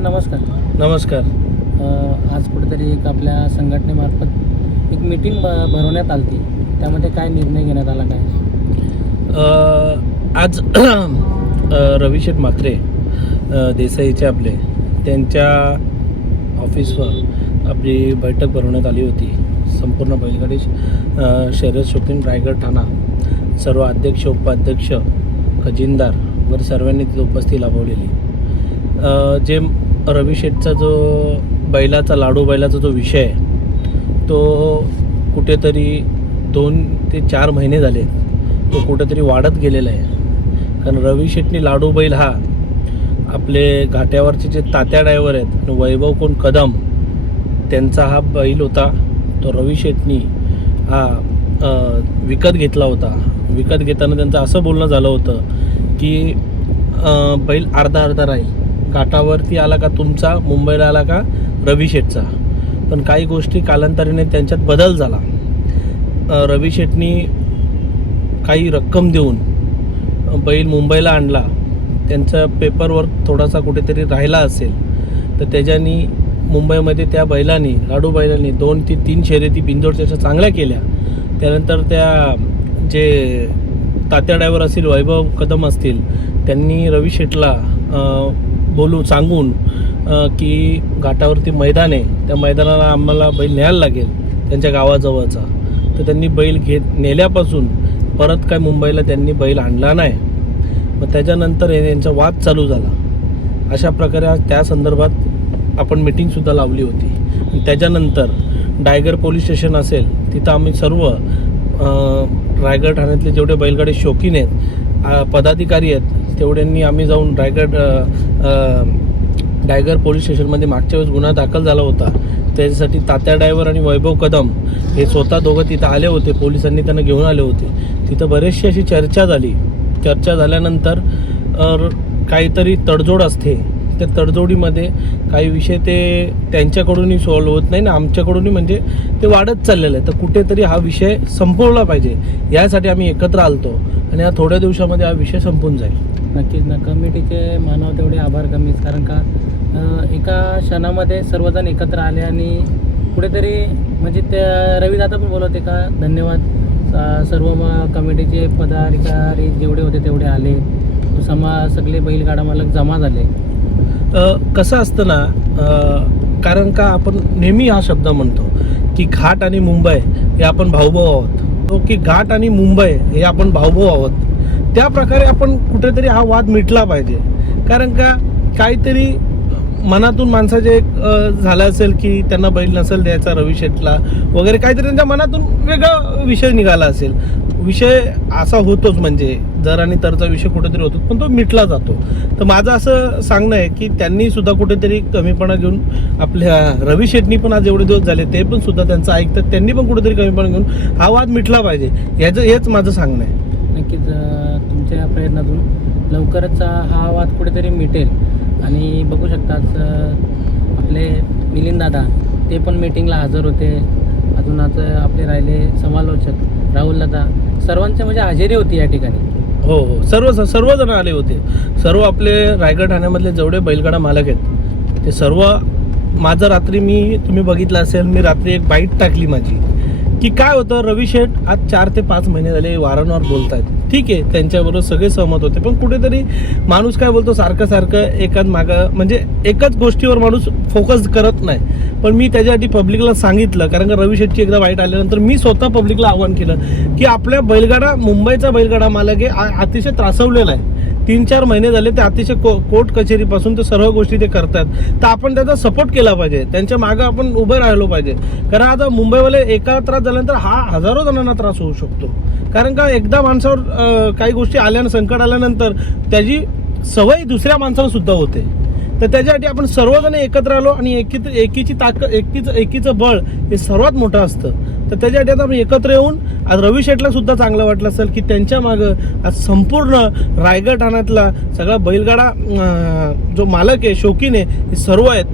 नमस्कार. नमस्कार. अ, आज कुठेतरी एक आपल्या संघटनेमार्फत एक मीटिंग ब भरवण्यात आली त्यामध्ये काय निर्णय घेण्यात आला काय? अ, आज अ, रविशेठ म्हात्रे अ, देसाईचे आपले त्यांच्या ऑफिसवर आपली बैठक भरवण्यात आली होती. संपूर्ण बैलगाडी अ, शर्यत शौकीन रायगड ठाणा सर्व अध्यक्ष उपाध्यक्ष खजिनदार वर सर्वांनी तिथे उपस्थिती लाभवलेली. अ, जे रविशेठचा जो बैलाचा लाडू बैलाचा जो विषय आहे तो कुठेतरी दोन ते चार महिने झाले. तो कुठेतरी वाढत गेलेला आहे. कारण रवी शेटणी लाडू बैल हा आपले घाट्यावरचे जे तात्या ड्रायव्हर आहेत आणि वैभव कोण कदम त्यांचा हा बैल होता. तो रवी शेटनी हा विकत घेतला होता. विकत घेताना त्यांचं असं बोलणं झालं होतं की बैल अर्धा अर्धा राहील. काठावरती आला का तुमचा? मुंबईला आला का? रवी शेठचा. पण काही गोष्टी कालांतराने त्यांच्यात बदल झाला. रवी शेटनी काही रक्कम देऊन बैल मुंबईला आणला. त्यांचा पेपरवर्क थोडासा कुठेतरी राहिला असेल. तर त्याच्यानी मुंबईमध्ये त्या बैलांनी लाडू बैलांनी दोन ते तीन शर्यती बिंजोडच्या त्याच्या चांगल्या केल्या. त्यानंतर त्या जे तात्या ड्रायव्हर असतील वैभव कदम असतील त्यांनी रवी शेटला बोलू सांगून की घाटावरती मैदान आहे. त्या मैदानाला आम्हाला बैल न्यायला लागेल त्यांच्या गावाजवळचा. तर त्यांनी बैल घेत नेल्यापासून परत काय मुंबईला त्यांनी बैल आणला नाही. मग त्याच्यानंतर हे यांचा वाद चालू झाला. अशा प्रकारे आज त्या संदर्भात आपण मिटिंगसुद्धा लावली होती. आणि त्याच्यानंतर डायगर पोलीस स्टेशन असेल तिथं आम्ही सर्व रायगड ठाण्यातले जेवढे बैलगाडी शौकीन आहेत पदाधिकारी आहेत तेवढ्यांनी आम्ही जाऊन रायगड डायगर पोलीस स्टेशनमध्ये मागच्या वेळेस गुन्हा दाखल झाला होता. त्याच्यासाठी तात्या ड्रायव्हर आणि वैभव कदम हे स्वतः दोघं तिथं आले होते पोलिसांनी त्यांना घेऊन आले होते. तिथं बरेचशी अशी चर्चा झाली. चर्चा झाल्यानंतर काहीतरी तडजोड असते. त्या तडजोडीमध्ये काही विषय ते त्यांच्याकडूनही सॉल्व्ह होत नाही ना आमच्याकडूनही म्हणजे ते वाढत चाललेलं आहे. तर कुठेतरी हा विषय संपवला पाहिजे. यासाठी आम्ही एकत्र आलतो आणि या थोड्या दिवसामध्ये हा विषय संपून जाईल. नक्कीच ना. कमिटीचे मानव तेवढे आभार कमीच. कारण का एका क्षणामध्ये सर्वजण एकत्र आले आणि कुठेतरी म्हणजे त्या रविदादा पण बोलत होते का धन्यवाद सर्व म कमिटीचे पदाधिकारी जेवढे होते तेवढे आले. समा सगळे बैलगाडा मालक जमा झाले. कसं असतं ना कारण का आपण नेहमी हा शब्द म्हणतो की घाट आणि मुंबई हे आपण भाऊभाऊ आहोत. तो की घाट आणि मुंबई हे आपण भाऊभाऊ आहोत. त्या प्रकारे आपण कुठेतरी हा वाद मिटला पाहिजे. कारण का काहीतरी मनातून माणसाचे एक झालं असेल की त्यांना बैल नसेल द्यायचा रवी शेटला वगैरे काहीतरी त्यांच्या मनातून वेगळा विषय निघाला असेल. विषय असा होतोच म्हणजे जर आणि तरचा विषय कुठेतरी होतो पण तो मिटला जातो. तर माझं असं सांगणं आहे की त्यांनी सुद्धा कुठेतरी कमीपणा घेऊन आपल्या रवी शेटनी पण आज एवढे दिवस झाले ते पण सुद्धा त्यांचं ऐकतात त्यांनी पण कुठेतरी कमीपणा घेऊन हा वाद मिटला पाहिजे. ह्याचं हेच माझं सांगणं आहे. नक्कीच तुमच्या प्रयत्नातून लवकरच हा वाद कुठेतरी मिटेल. आणि बघू शकतात आपले मिलिंद दादा ते पण मीटिंगला हजर होते. अजून आता आपले राहिले समालोचक राहुल दादा. सर्वांची म्हणजे हजेरी होती या ठिकाणी. हो हो. सर्व सर्वजण आले होते. सर्व आपले रायगड ठाण्यामधले जेवढे बैलगाडा मालक आहेत ते सर्व माझं रात्री मी तुम्ही बघितलं असेल मी रात्री एक बाईट टाकली माझी. की काय होतं रवी शेठ आज चार ते पाच महिने झाले वारंवार बोलत आहेत ठीक आहे त्यांच्याबरोबर सगळे सहमत होते. पण कुठेतरी माणूस काय बोलतो सारखं सारखं एकाच मागं म्हणजे एकाच गोष्टीवर माणूस फोकस करत नाही. पण मी त्याच्यासाठी पब्लिकला सांगितलं कारण का रवी शेठची एकदा वाईट आल्यानंतर मी स्वतः पब्लिकला आव्हान केलं की आपल्या बैलगाडा मुंबईचा बैलगाडा मालक हे अतिशय त्रासवलेला आहे. तीन चार महिने झाले ते अतिशय को कोर्ट कचेरीपासून ते सर्व गोष्टी ते करतात. तर आपण त्याचा सपोर्ट केला पाहिजे. त्यांच्या मागं आपण उभं राहिलो पाहिजे. कारण आता मुंबईवाले एका त्रास झाल्यानंतर हा हजारो जणांना त्रास होऊ शकतो. कारण का एकदा माणसावर काही गोष्टी आल्या संकट आल्यानंतर त्याची सवय दुसऱ्या माणसाला सुद्धा होते. तर त्याच्यासाठी आपण सर्वजण एकत्र आलो आणि एकीच एकीची ताकद एकीच एकीचं बळ हे सर्वात मोठं असतं. तर त्याच्यासाठी आता आपण एकत्र येऊन आज रवी शेटला सुद्धा चांगलं वाटलं असेल की त्यांच्या मागं आज संपूर्ण रायगड ठाण्यातला सगळा बैलगाडा जो मालक आहे शौकीन आहे हे सर्व आहेत.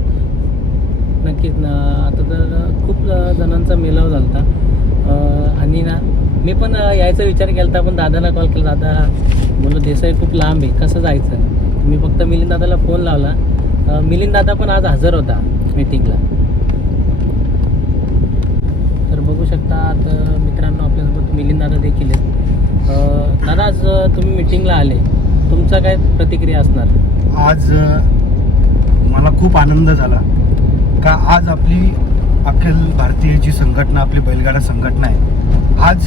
नक्कीच ना. आता तर खूप जणांचा मेलाव झाला होता आणि ना मी पण यायचा विचार केला होता पण दादाला कॉल केला. दादा बोललो देसाई खूप लांब आहे कसं जायचं? मी फक्त मिलिंद दादाला फोन लावला. मिलिंद दादा पण आज हजर होता मीटिंगला तर बघू शकता आता मित्रांनो आपल्यासोबत मिलिंद दादा देखील आहेत. दादा आज तुम्ही मीटिंगला आले. तुमचा काय प्रतिक्रिया असणार? आज मला खूप आनंद झाला. का आज आपली अखिल भारतीय जी संघटना आपली बैलगाडा संघटना आहे आज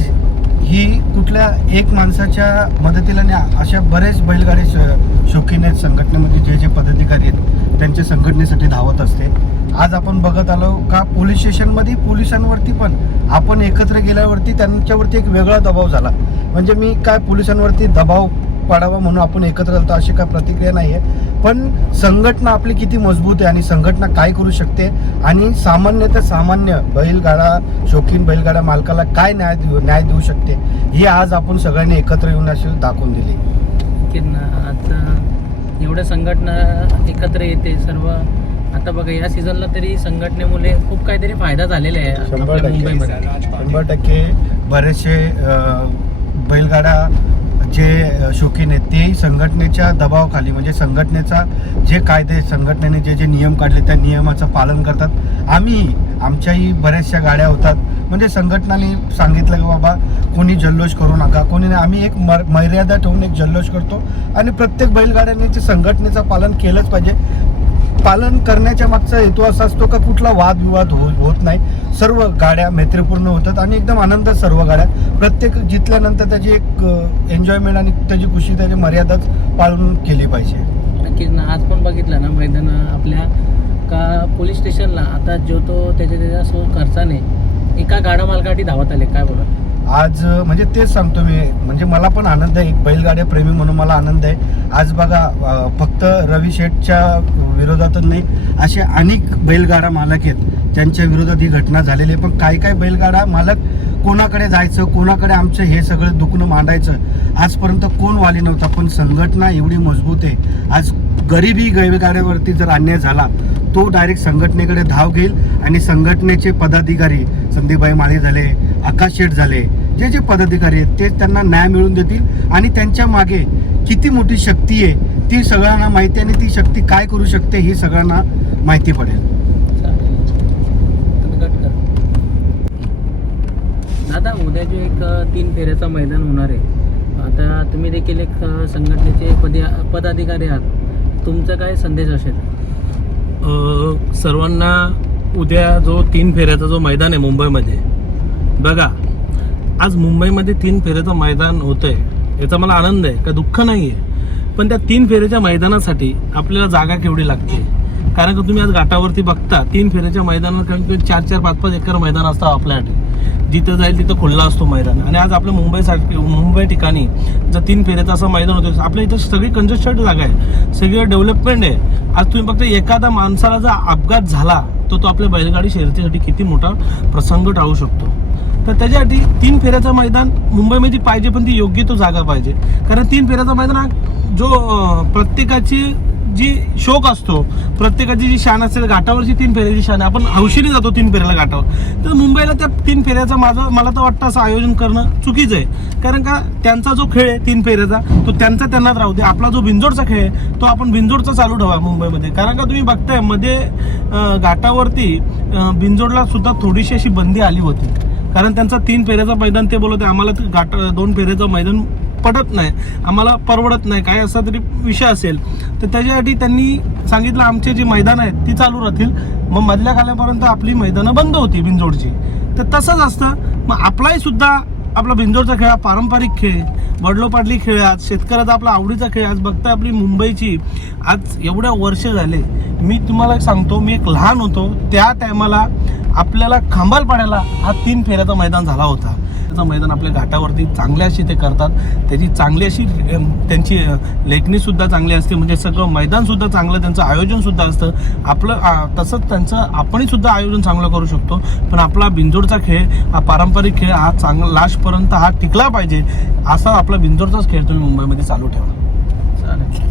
ही कुठल्या एक माणसाच्या मदतीला नाही अशा बरेच बैलगाडी श- शौकीन आहेत संघटनेमध्ये जे जे पदाधिकारी आहेत. त्यांच्या संघटनेसाठी धावत असते. आज आपण बघत आलो का पोलीस स्टेशनमध्ये पोलिसांवरती पण आपण एकत्र गेल्यावरती त्यांच्यावरती एक वेगळा दबाव झाला. म्हणजे मी काय पोलिसांवरती दबाव पाडावा म्हणून आपण एकत्र आलतो अशी काय प्रतिक्रिया नाही आहे पण संघटना आपली किती मजबूत आहे आणि संघटना काय करू शकते आणि सामान्य तर सामान्य बैलगाडा शौकीन बैलगाडा मालकाला काय न्याय देऊ न्याय देऊ शकते ही आज आपण सगळ्यांनी एकत्र येऊन अशी दाखवून दिली. आता एवढ्या संघटना एकत्र येते सर्व. आता बघा या सीझनला तरी संघटनेमुळे खूप काहीतरी फायदा झालेला आहे शंभर आपल्या टक्के शंभर टक्के बरेचसे अं, बैलगाडा जे अं, शौकीन आहेत तेही संघटनेच्या दबावाखाली म्हणजे संघटनेचा जे कायदे संघटनेने जे जे नियम काढले त्या नियमाचं पालन करतात. आम्ही आमच्याही बऱ्याचशा गाड्या होतात म्हणजे संघटनाने सांगितलं की बाबा कोणी जल्लोष करू नका कोणी नाही. आम्ही एक मर मर्यादा ठेवून एक जल्लोष करतो. आणि प्रत्येक बैलगाड्याने ते संघटनेचं पालन केलंच पाहिजे. पालन करण्याच्या मागचा हेतू असा असतो का कुठला वादविवाद हो होत नाही. सर्व गाड्या मैत्रीपूर्ण होतात आणि एकदम आनंदात सर्व गाड्या. प्रत्येक जितल्यानंतर त्याची एक एन्जॉयमेंट आणि त्याची खुशी त्याची मर्यादाच पाळून केली पाहिजे. नक्कीच. ना आज पण बघितलं ना मैदान आपल्या का पोलीस स्टेशनला. आता जो तो त्याच्या त्याच्या सो खर्चाने एका गाडा मालकासाठी धावत आले काय बोला आज म्हणजे तेच सांगतो मी. म्हणजे मला पण आनंद आहे. एक बैलगाड्या प्रेमी म्हणून मला आनंद आहे. आज बघा फक्त रवी शेठच्या विरोधातच नाही असे अनेक बैलगाडा मालक आहेत. त्यांच्या विरोधात ही घटना झालेली आहे. पण काही काय बैलगाडा मालक कोणाकडे जायचं कोणाकडे आमचं हे सगळं दुखणं मांडायचं आजपर्यंत कोण वाली नव्हता. पण संघटना एवढी मजबूत आहे. आज गरीबी गैरगाड्यावरती जर अन्याय झाला तो डायरेक्ट संघटनेकडे धाव घेईल आणि संघटनेचे पदाधिकारी संदीपभाई माळी झाले आकाश शेठ झाले जे जे पदाधिकारी आहेत ते त्यांना न्याय मिळवून देतील आणि त्यांच्या मागे किती मोठी शक्ती आहे ती सगळ्यांना माहिती आहे आणि ती शक्ती काय करू शकते ही सगळ्यांना माहिती पडेल. दादा उद्या जो एक तीन फेऱ्याचा मैदान होणार आहे आता तुम्ही देखील एक संघटनेचे पदी पदाधिकारी आहात. तुमचा काय संदेश असेल? अ, सर्वांना उद्या जो तीन फेऱ्याचा जो मैदान आहे मुंबईमध्ये बघा आज मुंबईमध्ये तीन फेऱ्याचं मैदान होतं आहे याचा मला आनंद आहे का दुःख नाही आहे पण त्या तीन फेऱ्याच्या मैदानासाठी आपल्याला जागा केवढी लागते? कारण का तुम्ही आज घाटावरती बघता तीन फेऱ्याच्या मैदानात कारण कमी चार चार पाच पाच एकर मैदान असतं आपल्यासाठी जिथं जाईल तिथं खुल्ला असतो मैदान. आणि आज आपल्या मुंबईसाठी मुंबई ठिकाणी जर तीन फेऱ्याचं असं मैदान होतं आपल्या इथं सगळी कंजेस्टेड जागा आहे. सगळी डेव्हलपमेंट आहे. आज तुम्ही फक्त एखादा माणसाला जर अपघात झाला तर तो आपल्या बैलगाडी शर्यतीसाठी किती मोठा प्रसंग टाळू शकतो. तर त्याच्यासाठी तीन फेऱ्याचं मैदान मुंबईमध्ये पाहिजे पण ती योग्य तो जागा पाहिजे. कारण तीन फेऱ्याचा मैदान हा जो प्रत्येकाची जी शोक असतो प्रत्येकाची जी शान असते घाटावरची तीन फेऱ्याची शान आहे. आपण हौशीने जातो तीन फेऱ्याला घाटावर. तर मुंबईला त्या तीन फेऱ्याचं माझं मला तर वाटतं असं आयोजन करणं चुकीचं आहे. कारण का त्यांचा जो खेळ आहे तीन फेऱ्याचा तो त्यांचा त्यांनाच राहू दे. आपला जो बिंजोडचा खेळ आहे तो आपण बिंजोडचा चालू ठेवा मुंबईमध्ये. कारण का तुम्ही बघतायमध्ये घाटावरती भिंजोडला सुद्धा थोडीशी अशी बंदी आली होती. कारण त्यांचा तीन फेऱ्याचा मैदान ते बोलत आहे आम्हाला घाट दोन फेऱ्याचं मैदान पटत नाही आम्हाला परवडत नाही काय असा तरी विषय असेल. तर त्याच्यासाठी त्यांनी सांगितलं आमचे जे मैदान आहेत ती चालू राहतील. मग मधल्या खाल्यापर्यंत आपली मैदानं बंद होती बिंजोडची. तर तसंच असतं. मग आपलाही सुद्धा आपला बिंजोडचा खेळ हा पारंपरिक खेळ. वडलोपाडली खेळ आज. शेतकऱ्याचा आपला आवडीचा खेळ आज बघता आपली मुंबईची. आज एवढ्या वर्ष झाले. मी तुम्हाला एक सांगतो मी एक लहान होतो. त्या टायमाला आपल्याला खांबालपाड्याला हा तीन फेऱ्याचा मैदान झाला होता. त्याचं मैदान आपल्या घाटावरती चांगल्या अशी ते करतात. त्याची चांगली अशी त्यांची लेखणीसुद्धा चांगली असते. म्हणजे सगळं मैदानसुद्धा चांगलं त्यांचं आयोजनसुद्धा असतं. आपलं तसंच त्यांचं आपणसुद्धा आयोजन चांगलं करू शकतो. पण आपला बिंजोडचा खेळ हा पारंपरिक खेळ हा चांगला लास्टपर्यंत हा टिकला पाहिजे असा आपला बिंजोडचाच खेळ तुम्ही मुंबईमध्ये चालू ठेवा. चालेल.